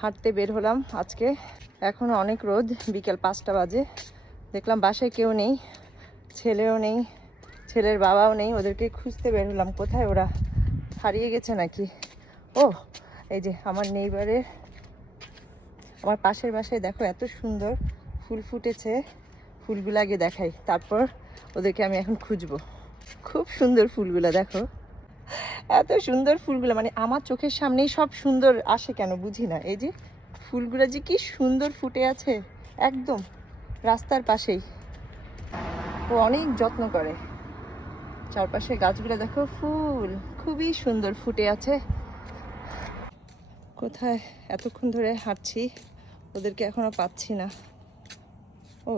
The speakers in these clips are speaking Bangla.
হাঁটতে বের হলাম আজকে। এখন অনেক রোদ, বিকেল পাঁচটা বাজে। দেখলাম বাসায় কেউ নেই, ছেলেও নেই, ছেলের বাবাও নেই, ওদেরকে খুঁজতে বের হলাম। কোথায় ওরা? হারিয়ে গেছে নাকি? ও, এই যে আমার নেইবারের আমার পাশের বাসায় দেখো এত সুন্দর ফুল ফুটেছে। ফুলগুলো আগে দেখাই, তারপর ওদেরকে আমি এখন খুঁজবো। খুব সুন্দর ফুলগুলো, দেখো। এত সুন্দর ফুলগুলো মানে আমার চোখের সামনেই সব সুন্দর আসে কেন বুঝি না। এই যে ফুলগুলো যে কি সুন্দর ফুটে আছে, একদম রাস্তার পাশেই। ও অনেক যত্ন করে। চারপাশে গাছগুলো দেখো, ফুল খুবই সুন্দর ফুটে আছে। কোথায় এতক্ষণ ধরে হাঁটছি, ওদেরকে এখনও পাচ্ছি না। ও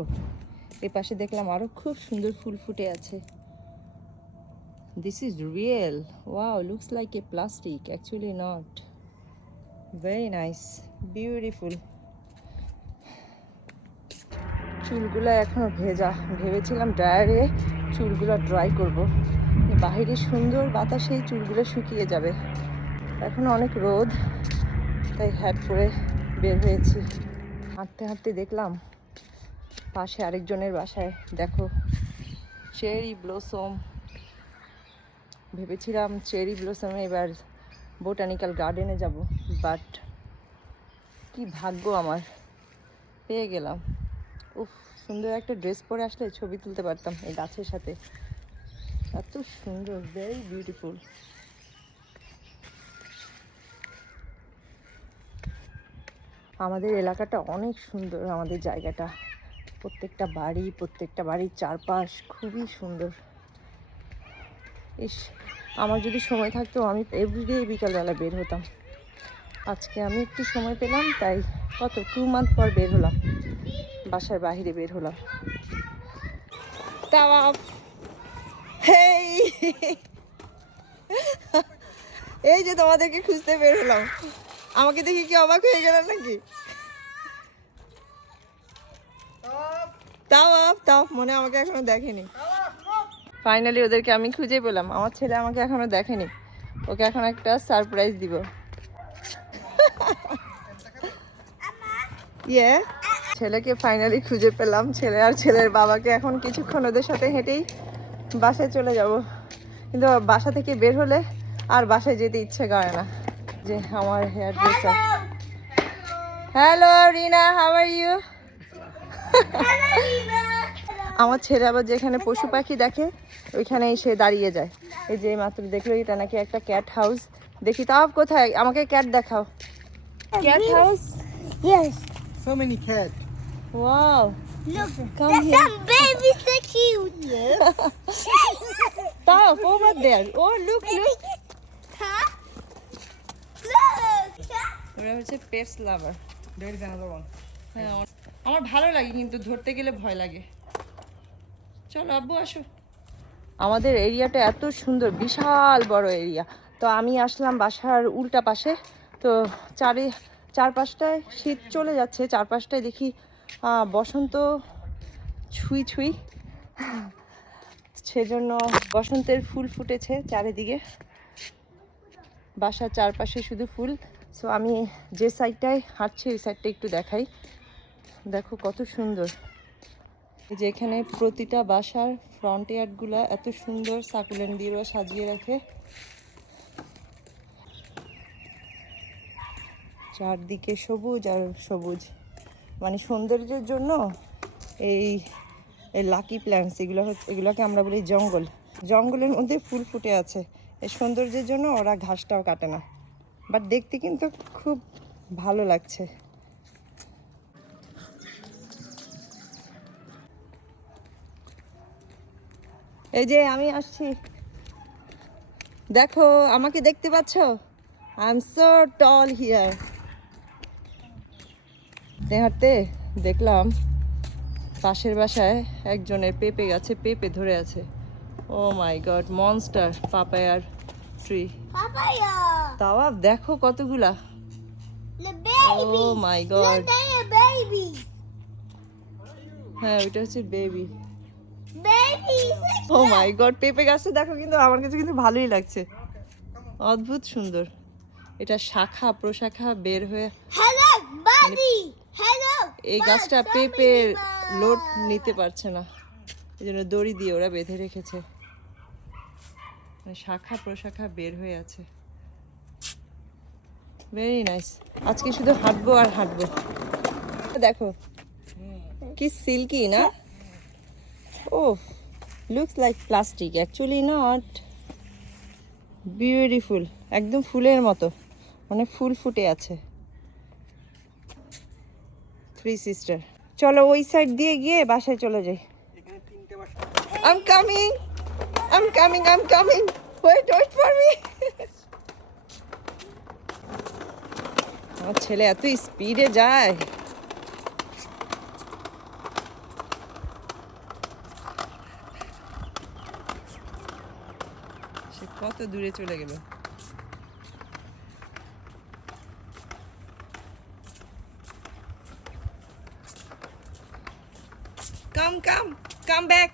এই পাশে দেখলাম আরও খুব সুন্দর ফুল ফুটে আছে। This is real wow looks like a plastic actually not very nice beautiful চুলগুলো এখনও ভেজা। ভেবেছিলাম ড্রায়ারে চুলগুলো ড্রাই করব। বাইরে সুন্দর বাতাসেই চুলগুলো শুকিয়ে যাবে। এখন অনেক রোদ, তাই হ্যাট পরে বের হয়েছি। হাঁটতে হাঁটতে দেখলাম পাশে আরেকজনের বাসায়। দেখো চেরি ব্লসম ভেবেছিলাম চেরি ব্লসমে এবার বোটানিক্যাল গার্ডেনে যাব, বাট কি ভাগ্য আমার। পেয়ে গেলাম। উফ, সুন্দর একটা ড্রেস পরে আসলে ছবি তুলতে পারতাম এই গাছের সাথে। এত সুন্দর ভেরি বিউটিফুল আমাদের এলাকাটা অনেক সুন্দর, আমাদের জায়গাটা। প্রত্যেকটা বাড়ি, প্রত্যেকটা বাড়ির চারপাশ খুবই সুন্দর। ইস আমার যদি সময় থাকতো আমি এভরিডে বিকালবেলা বের হতাম। আজকে আমি একটু সময় পেলাম তাই কত টু মান্থ পর বের হলাম। বাসার বাইরে বের হলাম। হেই! এই যে তোমাদেরকে খুঁজতে বের হলাম। আমাকে দেখে কি অবাক হয়ে গেল নাকি? তাও আপ। তাও মনে আমাকে এখনও দেখেনি। ফাইনালি ওদেরকে আমি খুঁজে পেলাম। আমার ছেলে আমাকে এখনও দেখেনি। ওকে এখন একটা সারপ্রাইজ দিব। ইয়ে? ছেলেকে ফাইনালি খুঁজে পেলাম। ছেলে আর ছেলের বাবাকে এখন কিছুক্ষণ ওদের সাথে হেঁটেই বাসায় চলে যাব। কিন্তু বাসা থেকে বের হলে আর বাসায় যেতে ইচ্ছে করে না। যে আমার hairdresser hello Rina how are you আমার ছেলে আবার যেখানে পশু পাখি দেখে ওইখানে এসে দাঁড়িয়ে যায় এই যে মাত্র দেখল এটা নাকি একটা ক্যাট হাউস দেখি তাও কোথায় আমাকে ক্যাট দেখাও cat house Yes. So many cats. Wow Look, Come there's here. some babies so cute. Yes. তাও over there oh look look huh? Look. ওরা হচ্ছে পেটস লাভার There. হ্যাঁ আমার ভালো লাগে কিন্তু ধরতে গেলে ভয় লাগে চলো আব্বু, আসো। আমাদের এরিয়াটা এত সুন্দর, বিশাল বড় এরিয়া। তো আমি আসলাম বাসার উল্টা পাশে। তো চারি, চারপাশটায় শীত চলে যাচ্ছে, চারপাশটায় দেখি বসন্ত ছুঁই ছুঁই। সেজন্য বসন্তের ফুল ফুটেছে চারিদিকে। বাসার চারপাশে শুধু ফুল। সো আমি যে সাইডটায় হাঁটছি, ওই সাইডটা একটু দেখাই। দেখো কত সুন্দর। এই যে এখানে প্রতিটা বাসার ফ্রন্ট ইয়ার্ডগুলো এত সুন্দর সাকুলেন দিয়ে সাজিয়ে রাখে। চারদিকে সবুজ আর সবুজ। মানে সৌন্দর্যের জন্য এই এই লাকি প্ল্যান্টস এগুলো হচ্ছে, এগুলোকে আমরা বলি জঙ্গল। জঙ্গলের মধ্যে ফুল ফুটে আছে। এই সৌন্দর্যের জন্য ওরা ঘাসটাও কাটে না। বাট দেখতে কিন্তু খুব ভালো লাগছে। এই যে আমি আসছি। দেখো আমাকে দেখতে পাচ্ছ? I am so tall here হাঁটতে দেখলাম পাশের বাসায় একজনের পেঁপে গাছে পেঁপে ধরে আছে। ও মাই গড মনস্টার পাপায়ার ট্রি তাও দেখো কতগুলা। Oh my God. হ্যাঁ ওইটা হচ্ছে বেবি. ও মাই গড পেঁপে গাছটা দেখো কিন্তু আমার কাছে কিন্তু ভালোই লাগছে। অদ্ভুত সুন্দর। এটা শাখা প্রশাখা বের হয়ে. এই গাছটা পেঁপের লোড নিতে পারছে না। এই জন্য দড়ি দিয়ে ওরা বেঁধে রেখেছে। মানে শাখা প্রশাখা বের হয়ে আছে। ভেরি নাইস আজকে শুধু হাঁটবো আর হাঁটবো। দেখো কি সিল্কি না? ও looks like plastic actually not beautiful একদম ফুলের মতো। মানে ফুল ফুটে আছে। থ্রি সিস্টার চলো ওই সাইড দিয়ে গিয়ে বাসায় চলে যাই। I'm coming I'm coming I'm coming wait wait for me আমার ছেলে এত স্পিডে যায়। কত দূরে চলে গেল? কাম কাম কাম ব্যাক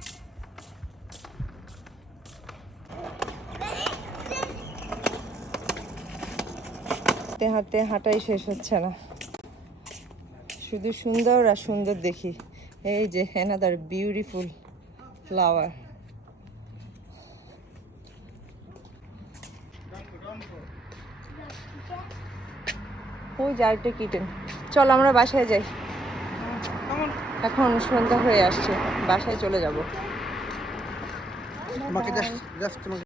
হাঁটতে হাঁটতে হাঁটাই শেষ হচ্ছে না। শুধু সুন্দর আর সুন্দর দেখি। এই যে অ্যানাদার বিউটিফুল ফ্লাওয়ার ওই আরেকটা কিটেন চল আমরা বাসায় যাই। এখন সন্ধ্যা হয়ে আসছে বাসায় চলে যাব।